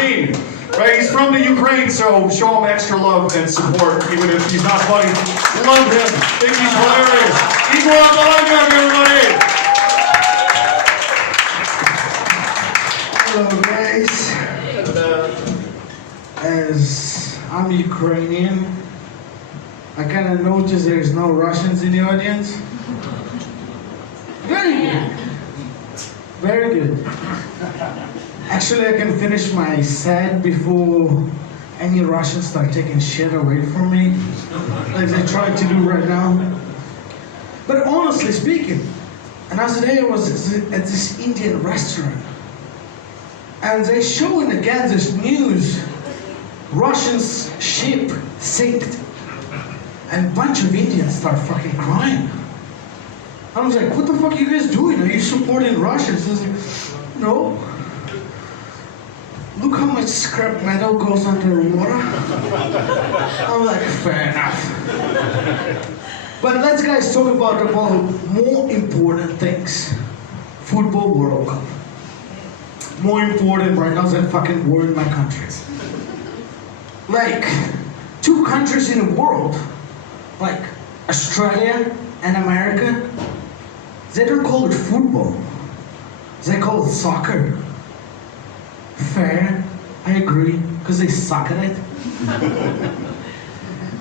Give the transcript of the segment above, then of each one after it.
Ukraine. Right? He's from the Ukraine, so show him extra love and support, even if he's not funny. Love him. Think he's hilarious. Igor on the line, everybody. Hello, guys. As I'm Ukrainian, I kind of noticed there's no Russians in the audience. Very good. Very good. Actually, I can finish my set before any Russians start taking shit away from me, like they tried to do right now. But honestly speaking, and as today I was at this Indian restaurant, and they showing again this news, Russians' ship sank, and a bunch of Indians start fucking crying. I was like, what the fuck are you guys doing? Are you supporting Russians? I was like, no. Look how much scrap metal goes underwater. I'm like, fair enough. But let's guys talk about more important things. Football World Cup. More important right now than fucking war in my country. Like, 2 countries in the world, like Australia and America, they don't call it football. They call it soccer. Fair, I agree, because they suck at it.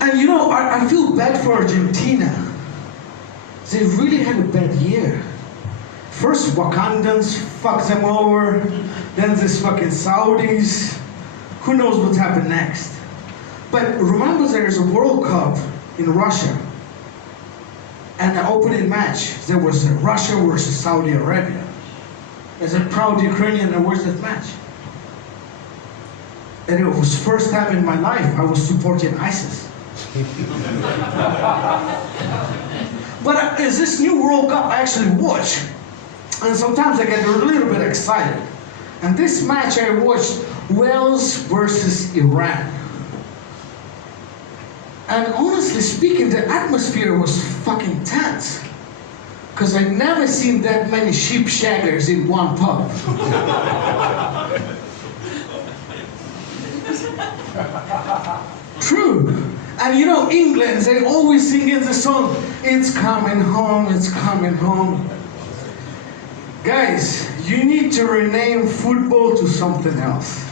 And you know, I feel bad for Argentina. They really had a bad year. First Wakandans fucked them over, then this fucking Saudis. Who knows what happened next? But remember, there's a World Cup in Russia. And the opening match, there was Russia versus Saudi Arabia. As a proud Ukrainian, I watched that match. And it was the first time in my life I was supporting ISIS. But as this new World Cup I actually watch, and sometimes I get a little bit excited. And this match I watched, Wales versus Iran. And honestly speaking, the atmosphere was fucking tense. Because I've never seen that many sheep shaggers in one pub. True. And you know, England, they always sing in the song, it's coming home, it's coming home. Guys, you need to rename football to something else.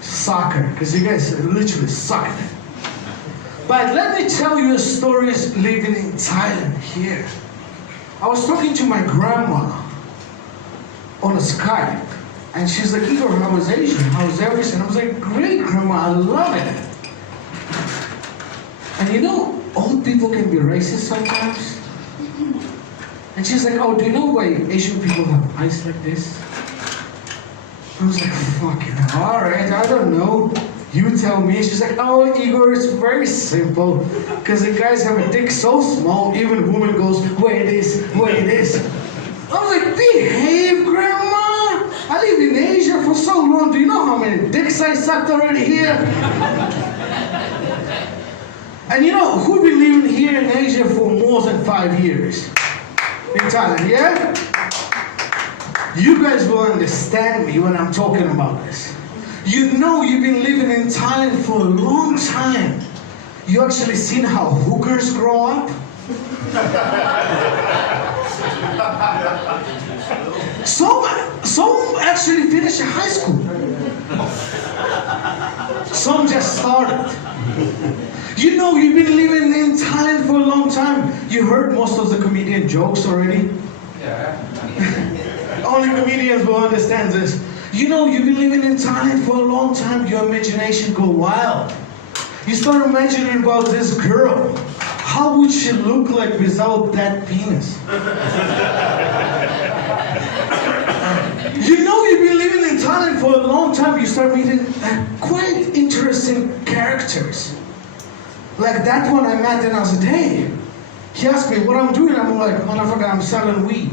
Soccer, because you guys literally suck at it. But let me tell you a story living in Thailand here. I was talking to my grandma on a Skype, and she's like, Igor, how was Asia? How was everything? I was like, great, Grandma, I love it. And you know, old people can be racist sometimes. And she's like, oh, do you know why Asian people have eyes like this? I was like, fucking hell, all right, I don't know. You tell me. She's like, oh, Igor, it's very simple. Because the guys have a dick so small, even a woman goes, wait, it is, wait, it is. I was like, behave, Grandma. I live in Asia for so long. Do you know how many dicks I sucked already here? And you know, who been living here in Asia for more than 5 years? In Thailand, yeah? You guys will understand me when I'm talking about this. You know you've been living in Thailand for a long time. You actually seen how hookers grow up? Some actually finish high school. Some just started. You know you've been living in Thailand for a long time. You heard most of the comedian jokes already? Yeah. Only comedians will understand this. You know, you've been living in Thailand for a long time, your imagination go wild. You start imagining about this girl. How would she look like without that penis? You know you've been living in Thailand for a long time, you start meeting quite interesting characters. Like that one I met the other day. He asked me what I'm doing, I'm like, motherfucker, I'm selling weed.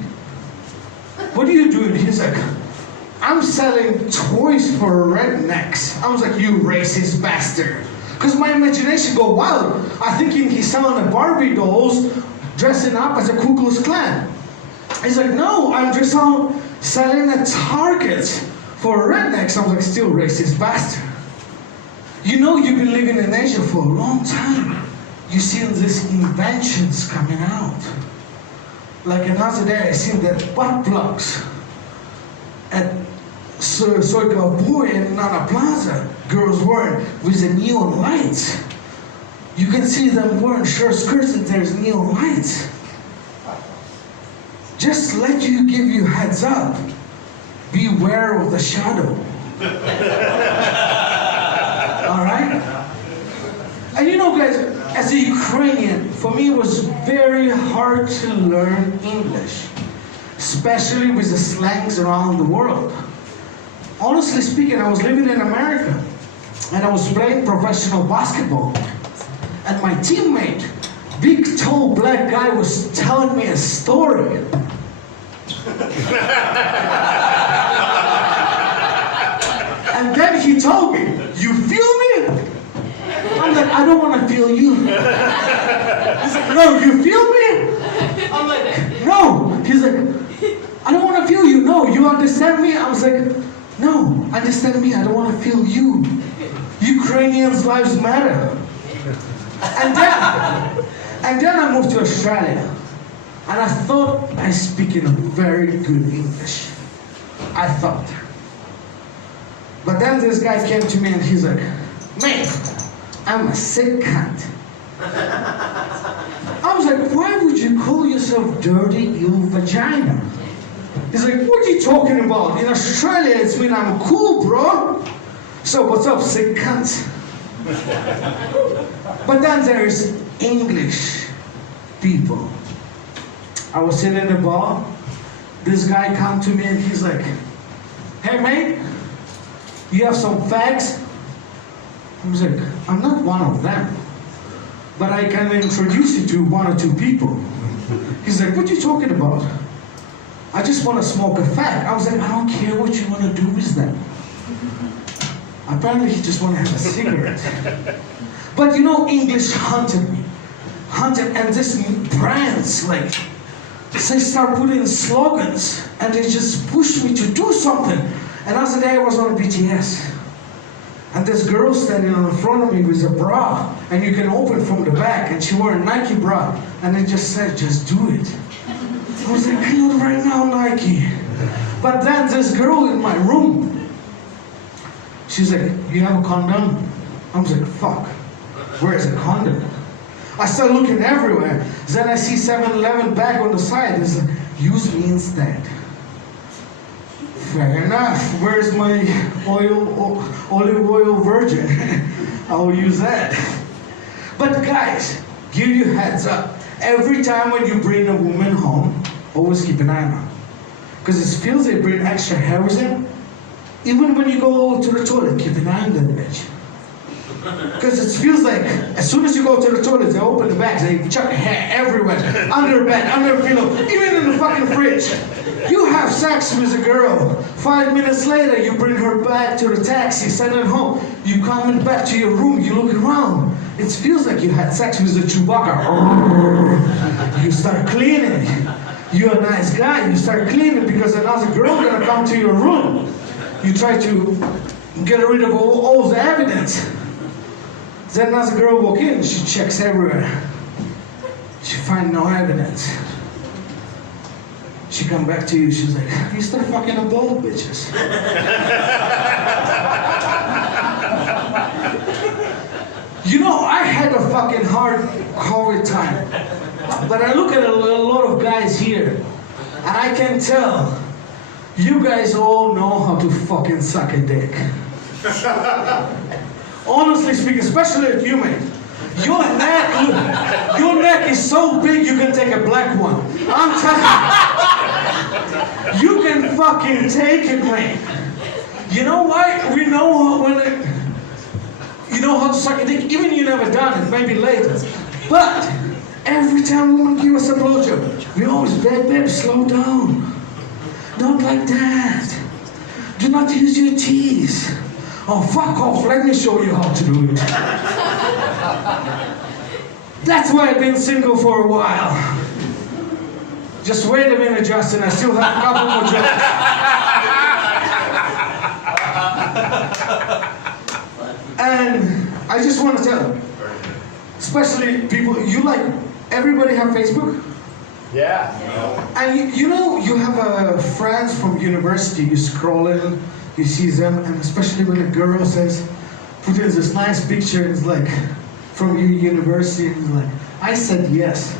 What are you doing? He's like, I'm selling toys for rednecks. I was like, you racist bastard. Because my imagination go wild. I'm thinking he's selling the Barbie dolls, dressing up as a Ku Klux Klan. He's like, no, I'm just selling a Target For rednecks, I'm like, still racist bastard. You know, you've been living in Asia for a long time. You see these inventions coming out. Like another day, I seen that butt plugs at Soika and Nana Plaza, girls wearing with the neon lights. You can see them wearing short skirts and there's neon lights. Just let you give you heads up. Beware of the shadow. All right? And you know, guys, as a Ukrainian, for me it was very hard to learn English, especially with the slangs around the world. Honestly speaking, I was living in America and I was playing professional basketball. And my teammate, big tall black guy, was telling me a story. And then he told me, "You feel me?" I'm like, "I don't want to feel you." He's like, "No, you feel me?" I'm like, "No." He's like, "I don't want to feel you." "No, you understand me?" I was like, "No, understand me. I don't want to feel you. Ukrainians' lives matter." And then I moved to Australia. And I thought I speak in a very good English. I thought. But then this guy came to me and he's like, "Mate, I'm a sick cunt." I was like, "Why would you call yourself dirty, you vagina?" He's like, "What are you talking about? In Australia, it's mean I'm cool, bro. So what's up, sick cunt?" But then there's English people. I was sitting in the bar. This guy come to me and he's like, "Hey, mate, you have some fags?" I was like, "I'm not one of them, but I can introduce you to one or two people." He's like, "What are you talking about?" "I just want to smoke a fag." I was like, "I don't care what you want to do with them." Apparently he just want to have a cigarette. But you know, English hunted me. And this brands, like, they start putting slogans and they just push me to do something. And other day I was on BTS. And this girl standing in front of me with a bra, and you can open from the back, and she wore a Nike bra, and it just said, "Just do it." I was like, "I know right now, Nike." But then this girl in my room, she's like, "You have a condom?" I was like, "Fuck, where's a condom?" I start looking everywhere. Then I see 7-Eleven bag on the side. It's like, "Use me instead." Fair enough. Where's my olive oil virgin? I will use that. But guys, give you heads up. Every time when you bring a woman home, always keep an eye on her. Because it feels they bring extra heroin. Even when you go to the toilet, keep an eye on that bitch. Because it feels like as soon as you go to the toilet, they open the bags, they chuck hair everywhere, under bed, under a pillow, even in the fucking fridge. You have sex with a girl. 5 minutes later, you bring her back to the taxi, send her home. You come back to your room, you look around. It feels like you had sex with a Chewbacca. You start cleaning. You're a nice guy. You start cleaning because another girl gonna come to your room. You try to get rid of all the evidence. Then another girl walk in, she checks everywhere. She find no evidence. She come back to you, she's like, "You start fucking up old bitches." You know, I had a fucking hard COVID time. But I look at a lot of guys here, and I can tell, you guys all know how to fucking suck a dick. Honestly speaking, especially at you, mate. Your neck is so big you can take a black one. I'm telling you. You can fucking take it, mate. You know why? We know you know how to suck a dick. Even you never done it, maybe later. But every time women give us a blowjob, we always beg, babe, slow down. Not like that. Do not use your teeth. Oh, fuck off, let me show you how to do it. That's why I've been single for a while. Just wait a minute, Justin, I still have a couple more jokes. And I just want to tell, especially people, everybody have Facebook? Yeah. And you know, you have friends from university, you scroll in, you see them, and especially when a girl says, put in this nice picture, it's like, from your university, and it's like, I said yes.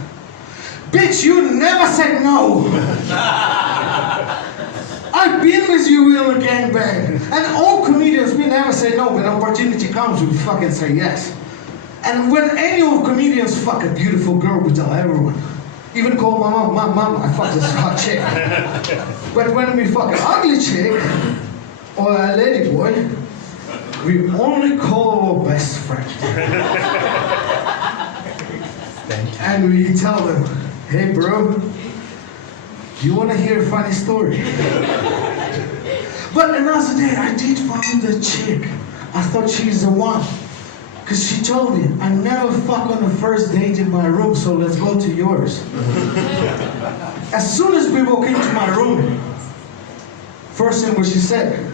Bitch, you never said no! I've been with you in a gangbang. And all comedians, we never say no. When opportunity comes, we fucking say yes. And when any of comedians fuck a beautiful girl, we tell everyone. Even call my mom, I fuck this hot chick. But when we fuck an ugly chick, or a lady boy, we only call our best friend. And we tell them, hey bro, you wanna hear a funny story? But another day, I did find a chick. I thought she's the one. Because she told me, I never fuck on the first date in my room, so let's go to yours. As soon as we walk into my room, first thing what she said,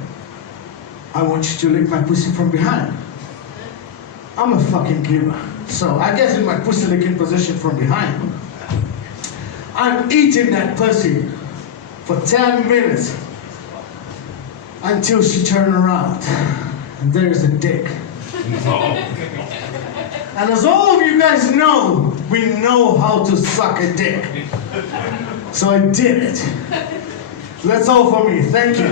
I want you to lick my pussy from behind. I'm a fucking giver. So I get in my pussy licking position from behind. I'm eating that pussy for 10 minutes until she turned around. And there's a dick. And as all of you guys know, we know how to suck a dick. So I did it. That's all for me. Thank you.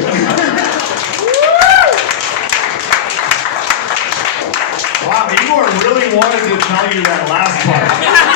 Wow, Igor really wanted to tell you that last part.